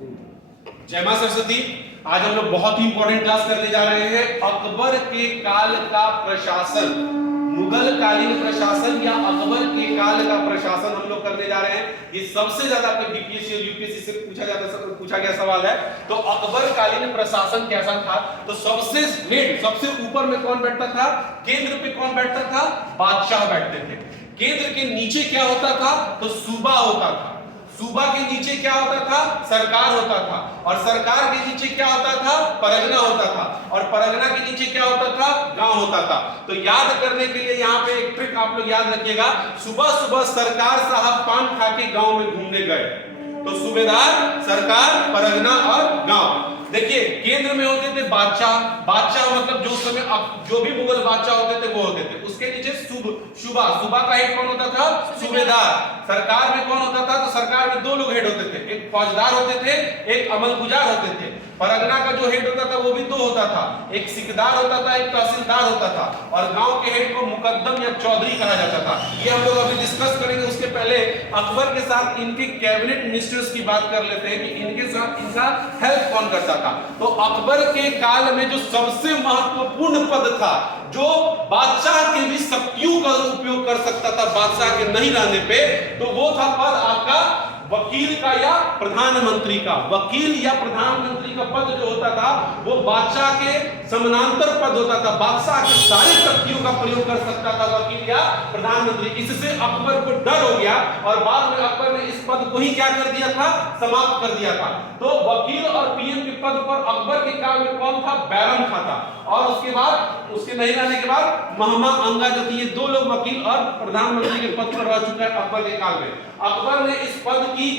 जय मां सरस्वती। आज हम लोग बहुत ही इंपॉर्टेंट क्लास करने जा रहे हैं। अकबर के काल का प्रशासन, मुगल कालीन प्रशासन या अकबर के काल का प्रशासन हम लोग करने जा रहे हैं। ये सबसे ज्यादा बीपीएससी और यूपीएससी से पूछा गया सवाल है। तो अकबर कालीन प्रशासन कैसा था? तो सबसे मेन, सबसे ऊपर में कौन बैठता था? केंद्र पे कौन बैठता था? बादशाह बैठते थे। केंद्र के नीचे क्या होता था? तो सूबा होता था। सूबा के नीचे क्या होता था? सरकार होता था। और सरकार के नीचे क्या होता था? परगना होता था। और परगना के नीचे क्या होता था? गांव होता था। तो याद करने के लिए यहाँ पे एक ट्रिक आप लोग याद रखिएगा। सुबह सुबह सरकार साहब पान खा के गांव में घूमने गए, तो सूबेदार, सरकार, परगना और गांव। देखिए, केंद्र में होते थे बादशाह। बादशाह मतलब जो समय जो भी मुगल बादशाह होते थे वो होते थे। उसके नीचे सूबा, सूबा का हेड कौन होता था? सूबेदार। सरकार में कौन होता था? तो सरकार में दो लोग हेड होते थे, एक फौजदार होते थे, एक अमलगुजार होते थे। परगना का जो हेड होता था वो भी दो होता था, एक सिकदार होता था, एक तहसीलदार होता था। और गांव के हेड को मुकद्दम या चौधरी कहा जाता था। ये हम लोग अभी डिस्कस करेंगे। उसके पहले अकबर के साथ इनके कैबिनेट मिनिस्टर्स की बात कर लेते हैं कि इनके साथ इनका हेल्प कौन करता था। तो अकबर के काल में जो सबसे महत्वपूर्ण पद था, जो बादशाह के भी शक्तियों का उपयोग कर सकता था बादशाह के नहीं रहने पे, तो वो था पद आपका वकील का या प्रधानमंत्री का। वकील या प्रधानमंत्री का पद जो होता था वो बादशाह के समानांतर पद होता था। बादशाह के सारे शक्तियों का प्रयोग कर सकता था वकील या प्रधानमंत्री। इससे अकबर को डर हो गया और बाद में अकबर ने इस पद को ही क्या कर दिया था? समाप्त कर दिया था। तो वकील और पीएम के पद पर अकबर के काल में कौन था? बैरम खां था। और उसके बाद, उसके नहीं रहने के बाद महमा अंगा जो थी, ये दो लोग वकील और प्रधानमंत्री के पद पर रह चुके हैं अकबर के काल में। अकबर ने इस पद की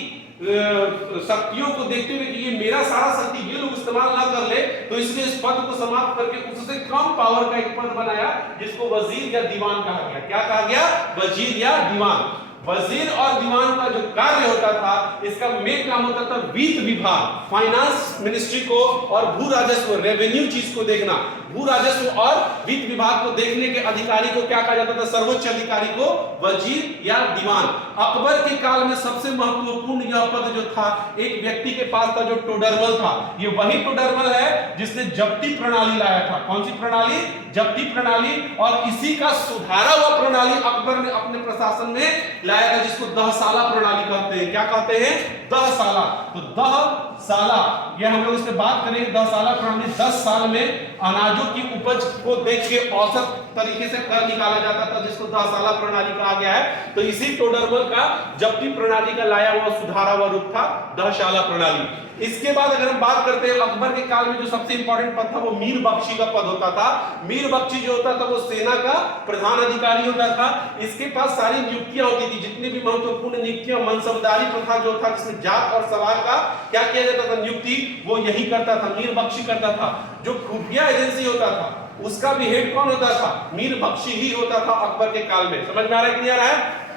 शक्तियों को देखते हुए कि ये मेरा सारा शक्ति ये लोग इस्तेमाल ना कर ले, तो इसलिए इस पद को समाप्त करके उससे कम पावर का एक पद बनाया जिसको वजीर या दीवान कहा गया। क्या कहा गया? वजीर या दीवान। वजीर और दीवान का जो कार्य होता था, इसका मेन काम होता था वित्त विभाग, फाइनेंस मिनिस्ट्री को और भू राजस्व, रेवेन्यू चीज को देखना। भू राजस्व और वित्त विभाग को देखने के अधिकारी को क्या कहा जाता था? सर्वोच्च अधिकारी को वजीर या दीवान। अकबर के काल में सबसे महत्वपूर्ण यह पद जो था, एक व्यक्ति के पास था जो टोडरमल था। ये वही टोडरमल है जिसने जब्ती प्रणाली लाया था। कौन सी प्रणाली? जब्ती प्रणाली। और इसी का सुधारा हुआ प्रणाली अकबर ने अपने प्रशासन में लाया था, जिसको दहसाला प्रणाली कहते हैं। क्या कहते हैं? दहसाला। तो दहसाला, ये हम लोग इस पे बात करेंगे। दहसाला प्रणाली 10 साल में अनाजों की उपज को देख के औसत तरीके से कर निकाला जाता था, जिसको दहसाला प्रणाली कहा गया है। तो इसी टोडरमल का जब्ती प्रणाली का लाया हुआ सुधारा हुआ रूप था दहसाला प्रणाली। इसके बाद अगर हम बात करते हैं अकबर के काल में जो सबसे इंपॉर्टेंट पद था वो मीर बख्शी का पद होता था। मीर बख्शी जो होता था वो सेना का प्रधान अधिकारी होता था। इसके पास सारी नियुक्तियां होती थी, जितनी भी महत्वपूर्ण नियुक्तियां, मनसबदारी प्रथा जो था जिसमें जात और सवार का क्या किया जाता था? नियुक्ति वो यही करता था, मीर बख्शी करता था। जो खुफिया एजेंसी होता था उसका भी हेड कौन होता था? मीर बख्शी ही होता था अकबर के काल में। समझ में आ रहा है कि नहीं आ रहा है?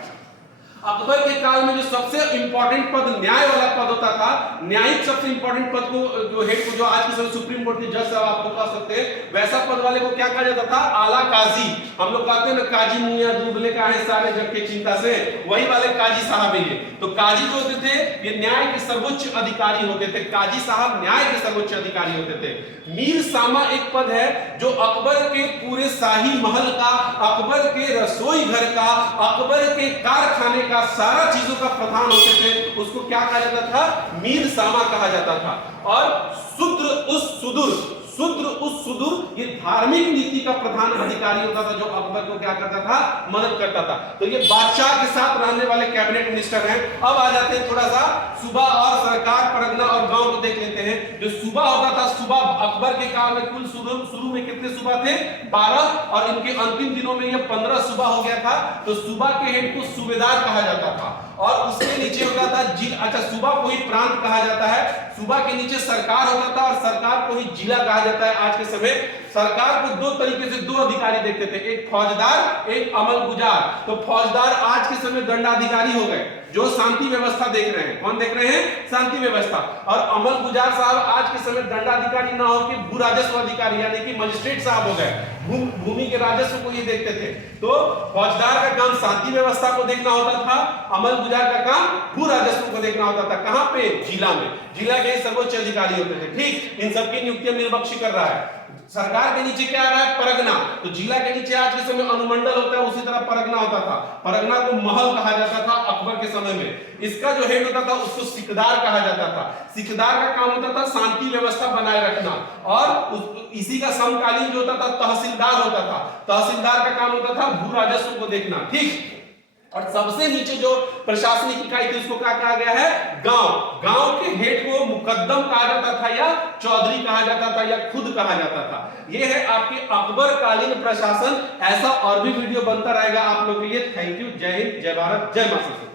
अकबर के काल में जो सबसे इंपॉर्टेंट पद न्याय वाला पद होता था, न्यायिक सबसे इंपॉर्टेंट पद को जो हेड को, जो आज के समय सुप्रीम कोर्ट के जज साहब आपको कह सकते हैं, वैसा पद वाले को क्या कहा जाता था? आला काजी। हम लोग कहते हैं ना, काजी मियां दुबले का है सारे जग के चिंता से, वही वाले काजी साहब हैं ये। तो काजी जो होते थे ये न्याय के सर्वोच्च अधिकारी होते थे। काजी साहब न्याय के सर्वोच्च अधिकारी होते थे। मीर सामा एक पद है जो अकबर के पूरे शाही महल का, अकबर के रसोई घर का, अकबर के कारखाने का, सारा चीजों का प्रधान होते थे। उसको क्या कहा जाता था? मीर सामा कहा जाता था। और शूद्र उस सुदूर, ये धार्मिक नीति का प्रधान अधिकारी होता था, जो अकबर को क्या करता था? मदद करता था। तो ये बादशाह के साथ रहने वाले कैबिनेट मिनिस्टर हैं। अब आ जाते हैं थोड़ा सा सूबा और सरकार, परगना और गांव को देख लेते हैं। जो सूबा होता था, सूबा अकबर के काल में कुल शुरू में कितने सूबा थे? 12। और इनके अंतिम दिनों में ये 15 सूबा हो गया था। तो सूबा के हेड को सूबेदार कहा जाता था। और उसके नीचे होता था सूबा को ही प्रांत कहा जाता है। सूबा के नीचे सरकार होता था और सरकार को ही जिला कहा जाता है। आज के समय सरकार को दो तरीके से दो अधिकारी देखते थे, एक फौजदार, एक अमलगुजार। तो फौजदार आज के समय दंडाधिकारी हो गए, जो शांति व्यवस्था देख रहे हैं। कौन देख रहे हैं? शांति व्यवस्था। और अमल गुजार साहब आज के समय दंडाधिकारी ना हो कि भू राजस्व अधिकारी यानी कि मजिस्ट्रेट साहब हो गए, भूमि के राजस्व को ये देखते थे। तो फौजदार का काम शांति व्यवस्था को देखना होता था, अमल गुजार का काम भू राजस्व को देखना होता था। कहां पे? जिला में। जिला के सर्वोच्च अधिकारी होते थे। ठीक, इन सबकी नियुक्तियां निर्बख्शी कर रहा है। सरकार के नीचे क्या आ रहा है? परगना। तो जिला के नीचे आज के समय अनुमंडल होता है, उसी तरह परगना होता था। परगना को महल कहा जाता था अकबर के समय में। इसका जो हेड होता था उसको सिकदार कहा जाता था। सिकदार का काम होता था शांति व्यवस्था बनाए रखना, और इसी का समकालीन जो होता था तहसीलदार होता था। तहसीलदार का काम होता था भू राजस्व को देखना। ठीक, और सबसे नीचे जो प्रशासनिक इकाई थी उसको क्या कहा गया है? गांव। गांव के हेड को मुकद्दम कहा जाता था, या चौधरी कहा जाता था, या खुद कहा जाता था। ये है आपके अकबर कालीन प्रशासन। ऐसा और भी वीडियो बनता रहेगा आप लोग के लिए। Thank you. जय हिंद, जय भारत, जय मां सरस्वती।